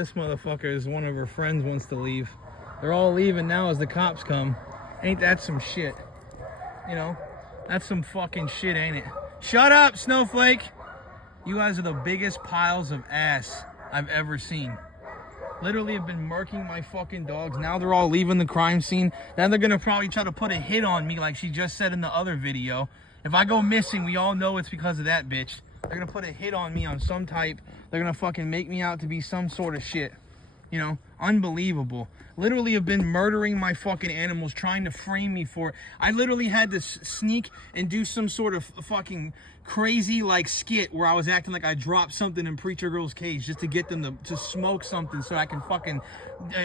This motherfucker is one of her friends wants to leave. They're all leaving now as the cops come. Ain't that some shit? You know, that's some fucking shit, ain't it? Shut up, Snowflake! You guys are the biggest piles of ass I've ever seen. Literally have been murking my fucking dogs. Now they're all leaving the crime scene. Then they're gonna probably try to put a hit on me like she just said in the other video. If I go missing, we all know it's because of that bitch. They're gonna put a hit on me on some type. They're gonna fucking make me out to be some sort of shit. You know, unbelievable. Literally have been murdering my fucking animals, trying to frame me for it. I literally had to sneak and do some sort of fucking crazy like skit where I was acting like I dropped something in Preacher Girl's cage just to get them to smoke something so I can fucking,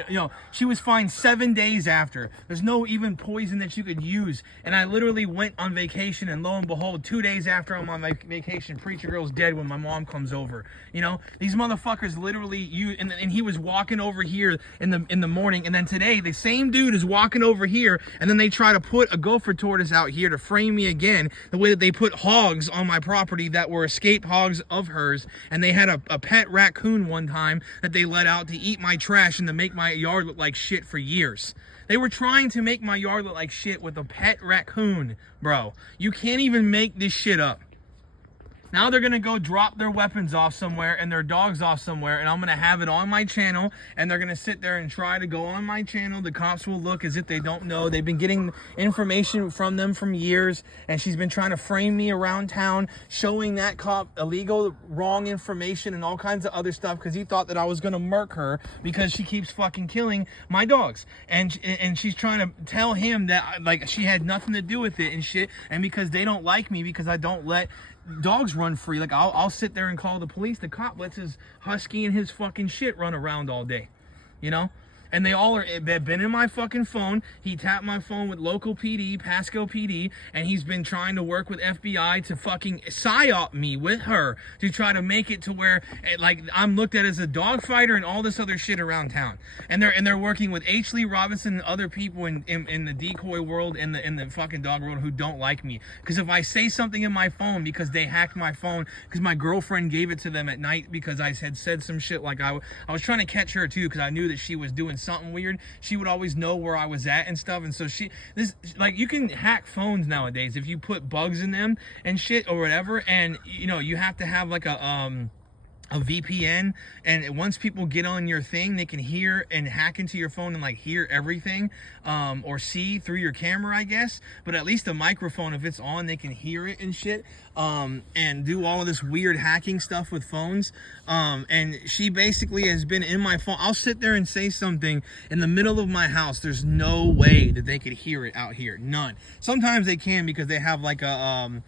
you know, she was fine 7 days after. There's no even poison that you could use. And I literally went on vacation, and lo and behold, 2 days after I'm on my vacation, Preacher Girl's dead when my mom comes over. You know, these motherfuckers literally, and he was walking over here in the morning, and then today the same dude is walking over here, and then they try to put a gopher tortoise out here to frame me again, the way that they put hogs on my property that were escaped hogs of hers, and they had a pet raccoon one time that they let out to eat my trash and to make my yard look like shit for years. They were trying to make my yard look like shit with a pet raccoon, bro. You can't even make this shit up. Now they're gonna go drop their weapons off somewhere and their dogs off somewhere, and I'm gonna have it on my channel, and they're gonna sit there and try to go on my channel. The cops will look as if they don't know. They've been getting information from them from years, and she's been trying to frame me around town, showing that cop illegal, wrong information and all kinds of other stuff because he thought that I was gonna murk her because she keeps fucking killing my dogs. And she's trying to tell him that like she had nothing to do with it and shit, and because they don't like me because I don't let dogs run free. Like I'll sit there and call the police. The cop lets his husky and his fucking shit run around all day, you know. And they've been in my fucking phone. He tapped my phone with local PD, Pasco PD, and he's been trying to work with FBI to fucking psyop me with her to try to make it to where like I'm looked at as a dog fighter and all this other shit around town. And they're working with H. Lee Robinson and other people in the decoy world, in the fucking dog world, who don't like me. Because if I say something in my phone because they hacked my phone because my girlfriend gave it to them at night because I had said some shit, like I was trying to catch her too because I knew that she was doing something weird. She would always know where I was at and stuff, and so like you can hack phones nowadays if you put bugs in them and shit or whatever, and you know you have to have like a VPN, and once people get on your thing, they can hear and hack into your phone and like hear everything, or see through your camera, I guess. But at least the microphone, if it's on, they can hear it and shit, and do all of this weird hacking stuff with phones. And she basically has been in my phone. I'll sit there and say something in the middle of my house. There's no way that they could hear it out here. None. Sometimes they can because they have like a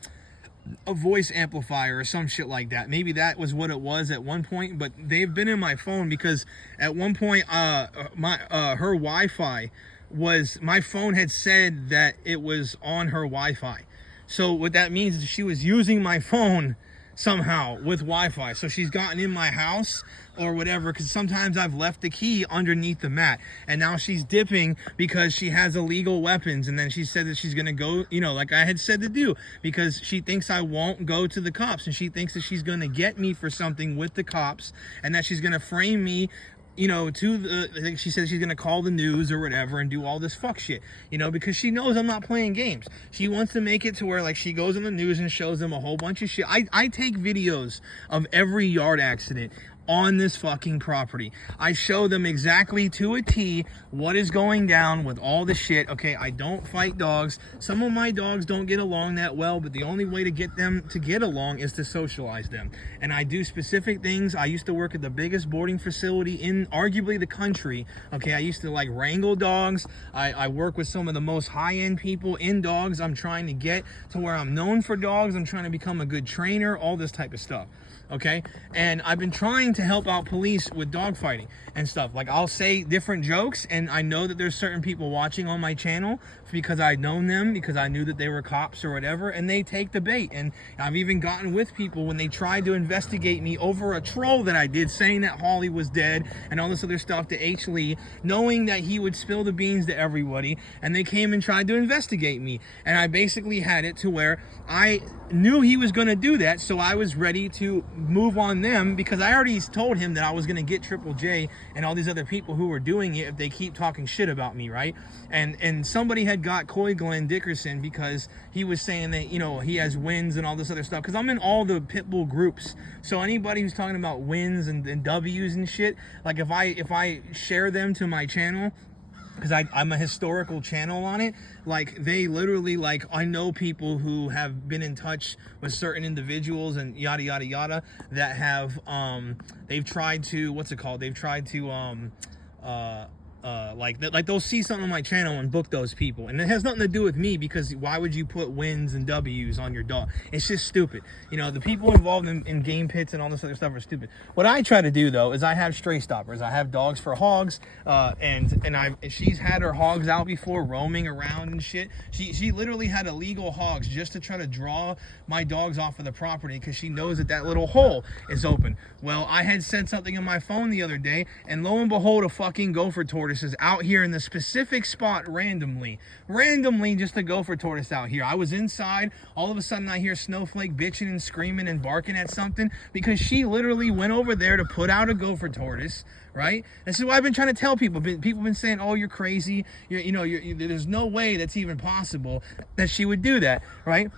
voice amplifier or some shit like that. Maybe that was what it was at one point, but they've been in my phone because at one point her Wi-Fi was, my phone had said that it was on her Wi-Fi. So what that means is she was using my phone somehow with Wi-Fi. So she's gotten in my house or whatever, because sometimes I've left the key underneath the mat, and now she's dipping because she has illegal weapons. And then she said that she's gonna go, you know, like I had said to do, because she thinks I won't go to the cops, and she thinks that she's gonna get me for something with the cops, and that she's gonna frame me, you know, she says she's gonna call the news or whatever and do all this fuck shit, you know, because she knows I'm not playing games. She wants to make it to where like she goes on the news and shows them a whole bunch of shit. I take videos of every yard accident on this fucking property. I show them exactly to a T what is going down with all the shit. Okay, I don't fight dogs. Some of my dogs don't get along that well, but the only way to get them to get along is to socialize them. And I do specific things. I used to work at the biggest boarding facility in arguably the country. Okay, I used to like wrangle dogs. I work with some of the most high-end people in dogs. I'm trying to get to where I'm known for dogs. I'm trying to become a good trainer, all this type of stuff. Okay, and I've been trying to help out police with dog fighting and stuff. Like I'll say different jokes, and I know that there's certain people watching on my channel because I've known them, because I knew that they were cops or whatever, and they take the bait. And I've even gotten with people when they tried to investigate me over a troll that I did, saying that Holly was dead and all this other stuff to H. Lee, knowing that he would spill the beans to everybody, and they came and tried to investigate me. And I basically had it to where I knew he was going to do that, so I was ready to move on them, because I already told him that I was going to get Triple J and all these other people who were doing it if they keep talking shit about me, right? And somebody had got Coy Glenn Dickerson because he was saying that, you know, he has wins and all this other stuff, because I'm in all the Pitbull groups. So anybody who's talking about wins and W's and shit, like if I share them to my channel, because I'm a historical channel on it, like they literally, like, I know people who have been in touch with certain individuals and yada yada yada that have they've tried to, what's it called, they've tried to like they'll see something on my channel and book those people, and it has nothing to do with me, because why would you put wins and W's on your dog? It's just stupid. You know, the people involved in game pits and all this other stuff are stupid. What I try to do though is I have stray stoppers. I have dogs for hogs, and she's had her hogs out before, roaming around and shit. She literally had illegal hogs just to try to draw my dogs off of the property, because she knows that little hole is open. Well, I had said something on my phone the other day, and lo and behold, a fucking gopher tortoise is out here in the specific spot randomly, just a gopher tortoise out here. I was inside, all of a sudden I hear Snowflake bitching and screaming and barking at something, because she literally went over there to put out a gopher tortoise, right? This is what I've been trying to tell people. People have been saying, oh, you're crazy, there's no way that's even possible that she would do that, right?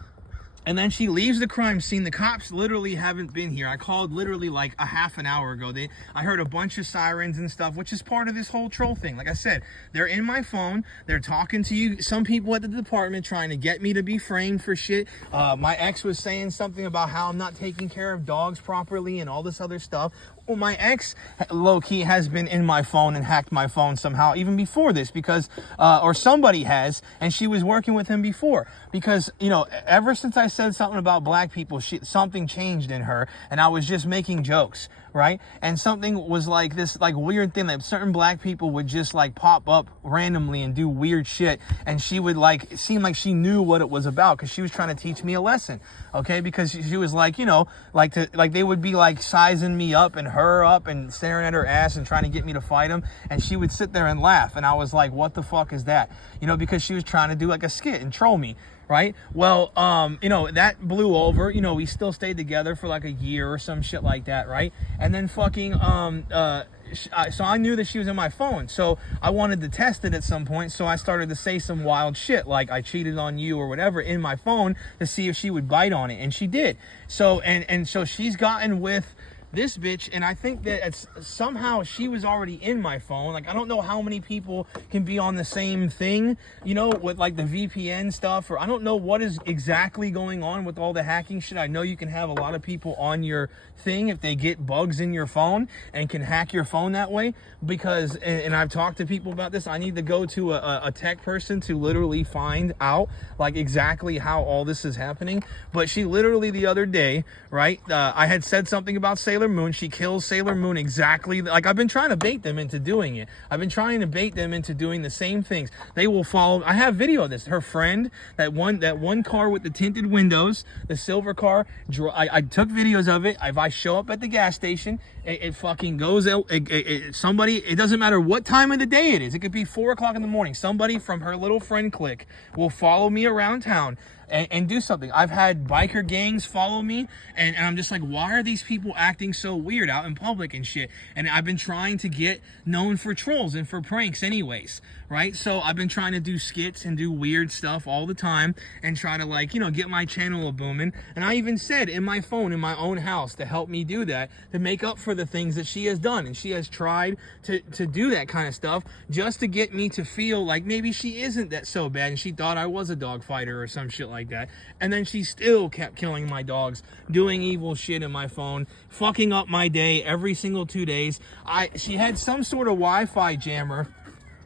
And then she leaves the crime scene. The cops literally haven't been here. I called literally like a half an hour ago. I heard a bunch of sirens and stuff, which is part of this whole troll thing. Like I said, they're in my phone. They're talking to you. Some people at the department trying to get me to be framed for shit. My ex was saying something about how I'm not taking care of dogs properly and all this other stuff. Well, my ex, low-key, has been in my phone and hacked my phone somehow, even before this, because, or somebody has, and she was working with him before. Because, you know, ever since I said something about black people, something changed in her, and I was just making jokes, right? And something was like this, like, weird thing that certain black people would just, like, pop up randomly and do weird shit, and she would, like, it seemed like she knew what it was about, because she was trying to teach me a lesson, okay? Because she was like, you know, like they would be, like, sizing me up and her up and staring at her ass and trying to get me to fight him, and she would sit there and laugh, and I was like, what the fuck is that? You know, because she was trying to do like a skit and troll me, right? Well, you know, that blew over. You know, we still stayed together for like a year or some shit like that, right? And then fucking so I knew that she was in my phone, so I wanted to test it at some point, so I started to say some wild shit like I cheated on you or whatever in my phone to see if she would bite on it, and she did. So and so she's gotten with this bitch, and I think that somehow she was already in my phone. Like, I don't know how many people can be on the same thing, you know, with like the VPN stuff, or I don't know what is exactly going on with all the hacking shit. I know you can have a lot of people on your thing if they get bugs in your phone and can hack your phone that way, because, and I've talked to people about this, I need to go to a tech person to literally find out like exactly how all this is happening. But she literally the other day, right, I had said something about Sailor Moon. She kills Sailor Moon exactly like I've been trying to bait them into doing it. I've been trying to bait them into doing the same things. They will follow. I have video of this. Her friend, that one car with the tinted windows, the silver car, I took videos of it. If I show up at the gas station, it fucking goes out. Somebody, it doesn't matter what time of the day it is. It could be 4 o'clock in the morning. Somebody from her little friend clique will follow me around town and do something. I've had biker gangs follow me, and I'm just like, why are these people acting so weird out in public and shit? And I've been trying to get known for trolls and for pranks anyways, right? So I've been trying to do skits and do weird stuff all the time and try to, like, you know, get my channel a booming. And I even said in my phone in my own house to help me do that, to make up for the things that she has done. And she has tried to do that kind of stuff just to get me to feel like maybe she isn't that so bad, and she thought I was a dog fighter or some shit like that. And then she still kept killing my dogs, doing evil shit in my phone, fucking up my day every single 2 days. She had some sort of Wi-Fi jammer,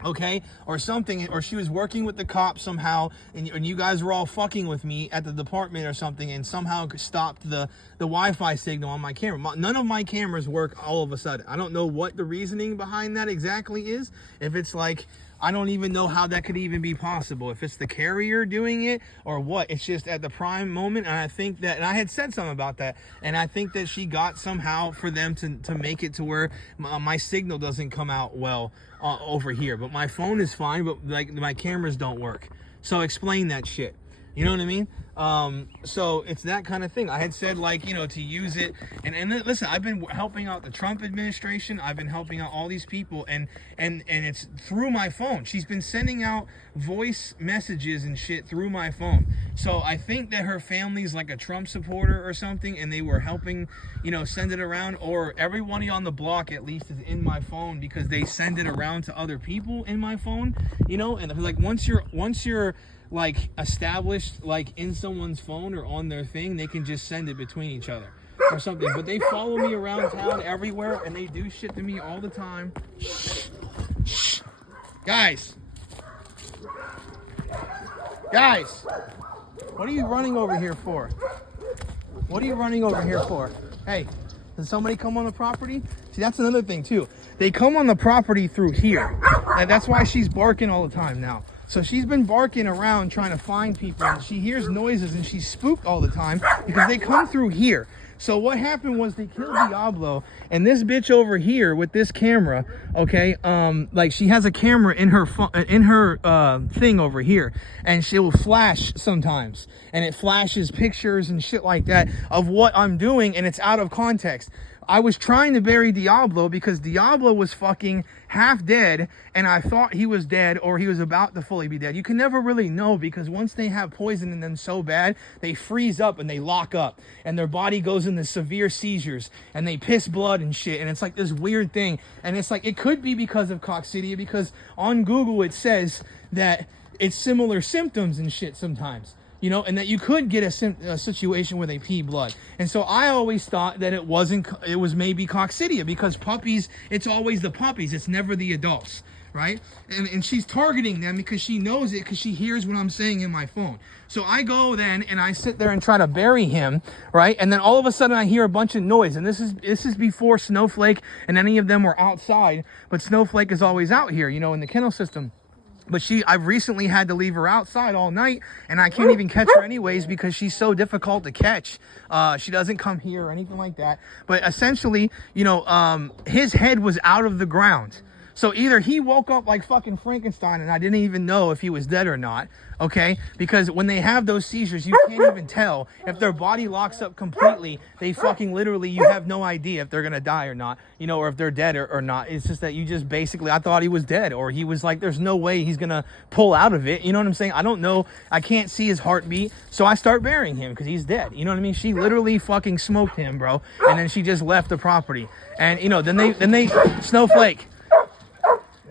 okay, or something, or she was working with the cops somehow, and you guys were all fucking with me at the department or something, and somehow stopped the Wi-Fi signal on my camera. None of my cameras work all of a sudden. I don't know what the reasoning behind that exactly is. If it's like, I don't even know how that could even be possible. If it's the carrier doing it or what, it's just at the prime moment. And I think that, and I had said something about that, and I think that she got somehow for them to make it to where my signal doesn't come out well over here. But my phone is fine, but like my cameras don't work. So explain that shit. You know what I mean? So it's that kind of thing. I had said, like, you know, to use it. And then, listen, I've been helping out the Trump administration. I've been helping out all these people. And it's through my phone. She's been sending out voice messages and shit through my phone. So I think that her family's like a Trump supporter or something. And they were helping, you know, send it around. Or everybody on the block at least is in my phone because they send it around to other people in my phone. You know, and like once you're like established like in someone's phone or on their thing, they can just send it between each other or something. But they follow me around town everywhere and they do shit to me all the time. Shh. Guys, what are you running over here for? What are you running over here for? Hey, did somebody come on the property? See, that's another thing too. They come on the property through here. And that's why she's barking all the time now. So she's been barking around trying to find people, and she hears noises and she's spooked all the time because they come through here. So what happened was they killed Diablo, and this bitch over here with this camera, okay, like she has a camera in her thing over here, and she will flash sometimes, and it flashes pictures and shit like that of what I'm doing, and it's out of context. I was trying to bury Diablo because Diablo was fucking half dead, and I thought he was dead or he was about to fully be dead. You can never really know because once they have poison in them so bad, they freeze up and they lock up and their body goes into severe seizures and they piss blood and shit, and it's like this weird thing. And it's like, it could be because of coccidia because on Google it says that it's similar symptoms and shit sometimes. You know, and that you could get a situation where they pee blood. And so I always thought that it was maybe coccidia because puppies, it's always the puppies. It's never the adults, right? And she's targeting them because she knows it because she hears what I'm saying in my phone. So I go then and I sit there and try to bury him, right? And then all of a sudden I hear a bunch of noise. And this is before Snowflake and any of them were outside. But Snowflake is always out here, you know, in the kennel system. But I've recently had to leave her outside all night, and I can't even catch her anyways because she's so difficult to catch. She doesn't come here or anything like that. But essentially, you know, his head was out of the ground. So either he woke up like fucking Frankenstein and I didn't even know if he was dead or not, okay? Because when they have those seizures, you can't even tell. If their body locks up completely, they fucking literally, you have no idea if they're gonna die or not, you know, or if they're dead or not. It's just that you just basically, I thought he was dead, or he was like, there's no way he's gonna pull out of it. You know what I'm saying? I don't know. I can't see his heartbeat. So I start burying him because he's dead. You know what I mean? She literally fucking smoked him, bro. And then she just left the property. And, you know, then they Snowflake.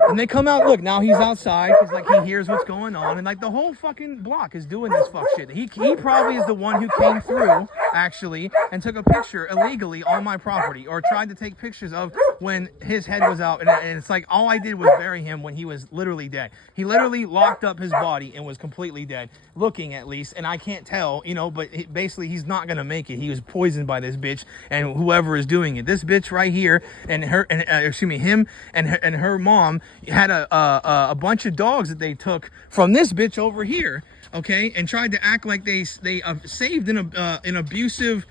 And they come out, look, now he's outside because, like, he hears what's going on. And, like, the whole fucking block is doing this fuck shit. He probably is the one who came through, actually, and took a picture illegally on my property or tried to take pictures of when his head was out. And it's like all I did was bury him when he was literally dead. He literally locked up his body and was completely dead, looking at least. And I can't tell, you know, but basically he's not going to make it. He was poisoned by this bitch and whoever is doing it. This bitch right here and him and her mom had a bunch of dogs that they took from this bitch over here, okay, and tried to act like they saved an abusive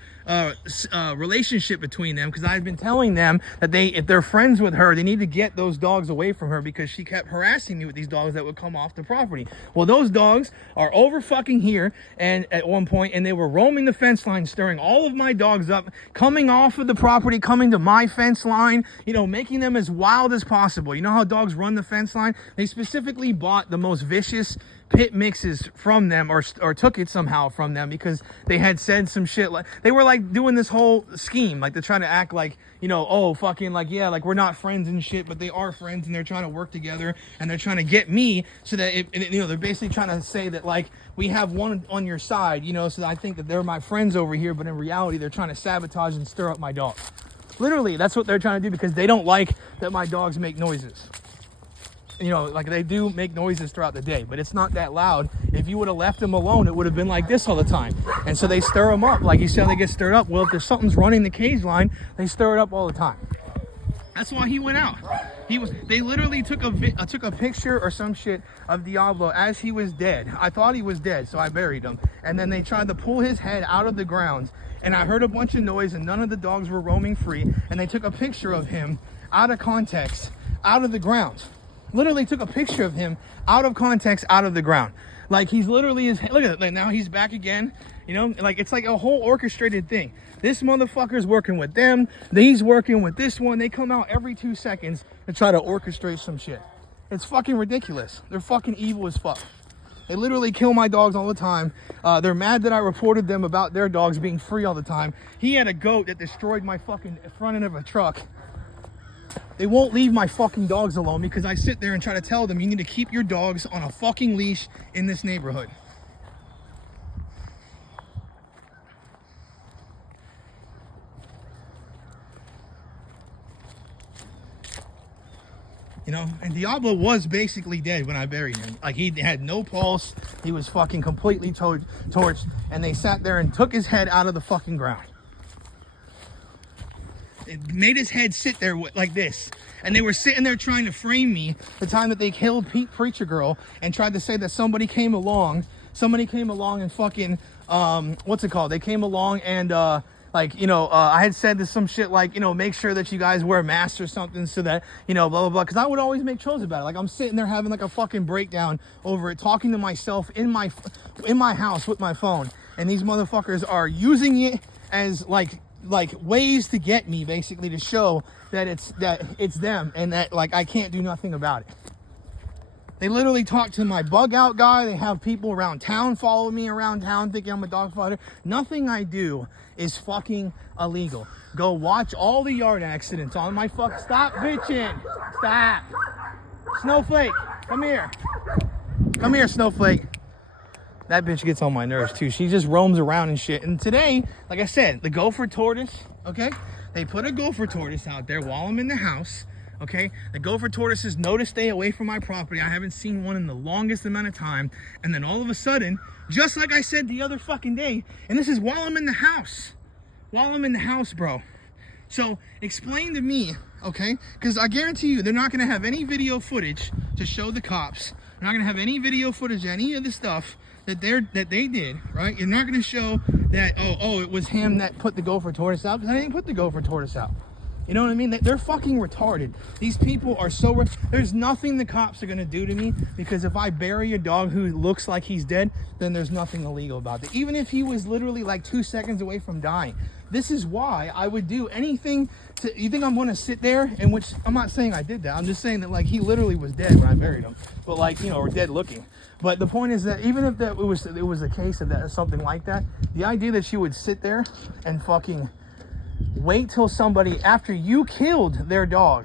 relationship between them, because I've been telling them that if they're friends with her, they need to get those dogs away from her because she kept harassing me with these dogs that would come off the property. Well, those dogs are over fucking here and at one point, and they were roaming the fence line, stirring all of my dogs up, coming off of the property, coming to my fence line, you know, making them as wild as possible. You know how dogs run the fence line? They specifically bought the most vicious pit mixes from them or took it somehow from them because they had said some shit. Like they were like doing this whole scheme, like they're trying to act like, you know, oh fucking like, yeah, like we're not friends and shit, but they are friends and they're trying to work together and they're trying to get me so that you know, they're basically trying to say that like we have one on your side, you know, so I think that they're my friends over here, but in reality they're trying to sabotage and stir up my dogs. Literally, that's what they're trying to do because they don't like that my dogs make noises. You know, like they do make noises throughout the day, but it's not that loud. If you would have left them alone, it would have been like this all the time. And so they stir them up. Like you said, they get stirred up. Well, if there's something's running the cage line, they stir it up all the time. That's why he went out. They literally took a picture or some shit of Diablo as he was dead. I thought he was dead, so I buried him. And then they tried to pull his head out of the ground. And I heard a bunch of noise and none of the dogs were roaming free. And they took a picture of him out of context, out of the ground. Literally took a picture of him out of context, out of the ground. Like he's literally look at it, like now he's back again, you know, like it's like a whole orchestrated thing. This motherfucker's working with them, he's working with this one. They come out every 2 seconds and try to orchestrate some shit. It's fucking ridiculous. They're fucking evil as fuck. They literally kill my dogs all the time. They're mad that I reported them about their dogs being free all the time. He had a goat that destroyed my fucking front end of a truck. They won't leave my fucking dogs alone because I sit there and try to tell them, you need to keep your dogs on a fucking leash in this neighborhood. You know, and Diablo was basically dead when I buried him. Like, he had no pulse. He was fucking completely torched. And they sat there and took his head out of the fucking ground. It made his head sit there like this. And they were sitting there trying to frame me the time that they killed Pete Preacher Girl and tried to say that somebody came along and fucking, what's it called? They came along and, like, you know, I had said this some shit like, you know, make sure that you guys wear masks or something so that, you know, blah, blah, blah. Because I would always make trolls about it. Like, I'm sitting there having like a fucking breakdown over it, talking to myself in my house with my phone. And these motherfuckers are using it as like ways to get me, basically, to show that it's them and that, like, I can't do nothing about it. They literally talk to my bug out guy. They have people around town follow me around town thinking I'm a dog fighter. Nothing I do is fucking illegal. Go watch all the yard accidents on my fuck. Stop bitching. Stop. Snowflake, come here. Come here, Snowflake. That bitch gets on my nerves too. She just roams around and shit. And today, like I said, the gopher tortoise, okay? They put a gopher tortoise out there while I'm in the house. Okay, the gopher tortoises know to stay away from my property. I haven't seen one in the longest amount of time. And then all of a sudden, just like I said the other fucking day, and this is while I'm in the house. While I'm in the house, bro. So explain to me, okay? Because I guarantee you, they're not going to have any video footage to show the cops. They're not going to have any video footage of any of the stuff that they did, right? You're not going to show that, oh, it was him that put the gopher tortoise out, because I didn't put the gopher tortoise out. You know what I mean? They're fucking retarded. These people are so... There's nothing the cops are going to do to me, because if I bury a dog who looks like he's dead, then there's nothing illegal about it. Even if he was literally like 2 seconds away from dying. This is why I would do anything to... You think I'm going to sit there? And which, I'm not saying I did that. I'm just saying that, like, he literally was dead when I buried him. But, like, you know, or dead looking. But the point is that even if it was a case of that, something like that, the idea that she would sit there and fucking... wait till somebody, after you killed their dog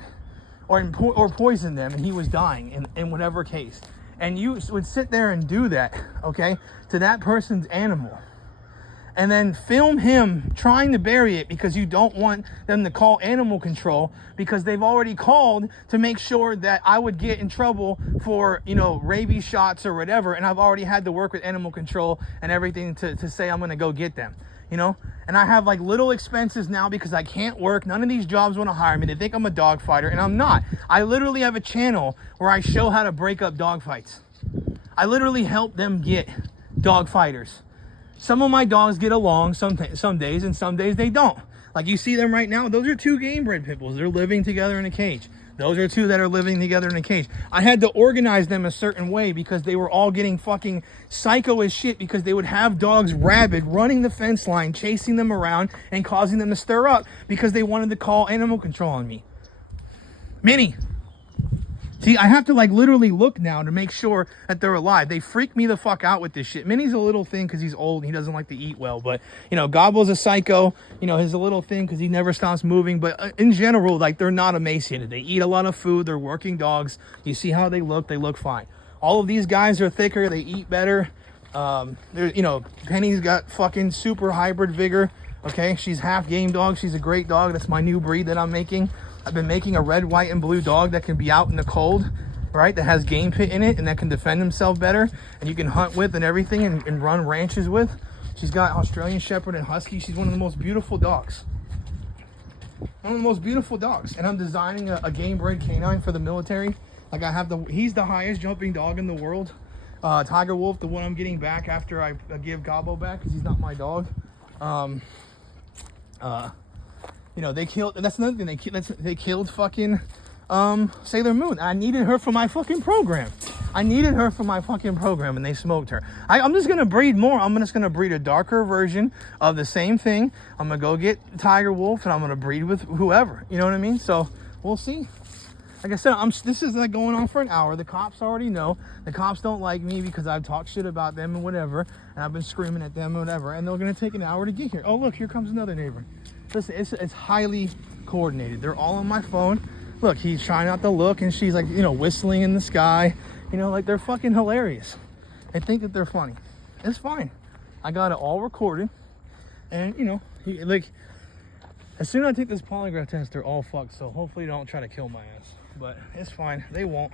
or poisoned them and he was dying in whatever case, and you would sit there and do that, okay, to that person's animal, and then film him trying to bury it because you don't want them to call animal control, because they've already called to make sure that I would get in trouble for, you know, rabies shots or whatever, and I've already had to work with animal control and everything to say I'm going to go get them. You know, and I have like little expenses now because I can't work. None of these jobs want to hire me. They think I'm a dog fighter, and I'm not. I literally have a channel where I show how to break up dog fights. I literally help them get dog fighters. Some of my dogs get along some days, and some days they don't. Like you see them right now. Those are 2 game bred pit bulls. They're living together in a cage. Those are 2 that are living together in a cage. I had to organize them a certain way because they were all getting fucking psycho as shit, because they would have dogs rabid running the fence line, chasing them around and causing them to stir up because they wanted to call animal control on me. Minnie. See, I have to like literally look now to make sure that they're alive. They freak me the fuck out with this shit. Minnie's a little thing because he's old and he doesn't like to eat well. But, you know, Gobble's a psycho. You know, he's a little thing because he never stops moving. But in general, like, they're not emaciated. They eat a lot of food. They're working dogs. You see how they look. They look fine. All of these guys are thicker. They eat better. You know, Penny's got fucking super hybrid vigor. Okay, she's half game dog. She's a great dog. That's my new breed that I'm making. I've been making a red, white, and blue dog that can be out in the cold, right? That has game pit in it and that can defend himself better, and you can hunt with and everything, and run ranches with. She's got Australian Shepherd and Husky. She's one of the most beautiful dogs. One of the most beautiful dogs. And I'm designing a game bred canine for the military. Like he's the highest jumping dog in the world. Tiger Wolf, the one I'm getting back after I give Gobbo back because he's not my dog. You know, they killed, that's another thing, they killed fucking Sailor Moon. I needed her for my fucking program. I needed her for my fucking program, and they smoked her. I'm just gonna breed more. I'm just gonna breed a darker version of the same thing. I'm gonna go get Tiger Wolf, and I'm gonna breed with whoever. You know what I mean? So we'll see. Like I said, this is like going on for an hour. The cops already know. The cops don't like me because I've talked shit about them and whatever, and I've been screaming at them and whatever, and they're gonna take an hour to get here. Oh look, here comes another neighbor. Listen, it's highly coordinated. They're all on my phone. Look, he's trying not to look, and she's like, you know, whistling in the sky. You know, like, they're fucking hilarious. They think that they're funny. It's fine. I got it all recorded, and you know, like, as soon as I take this polygraph test, they're all fucked. So hopefully, they don't try to kill my ass. But it's fine. They won't.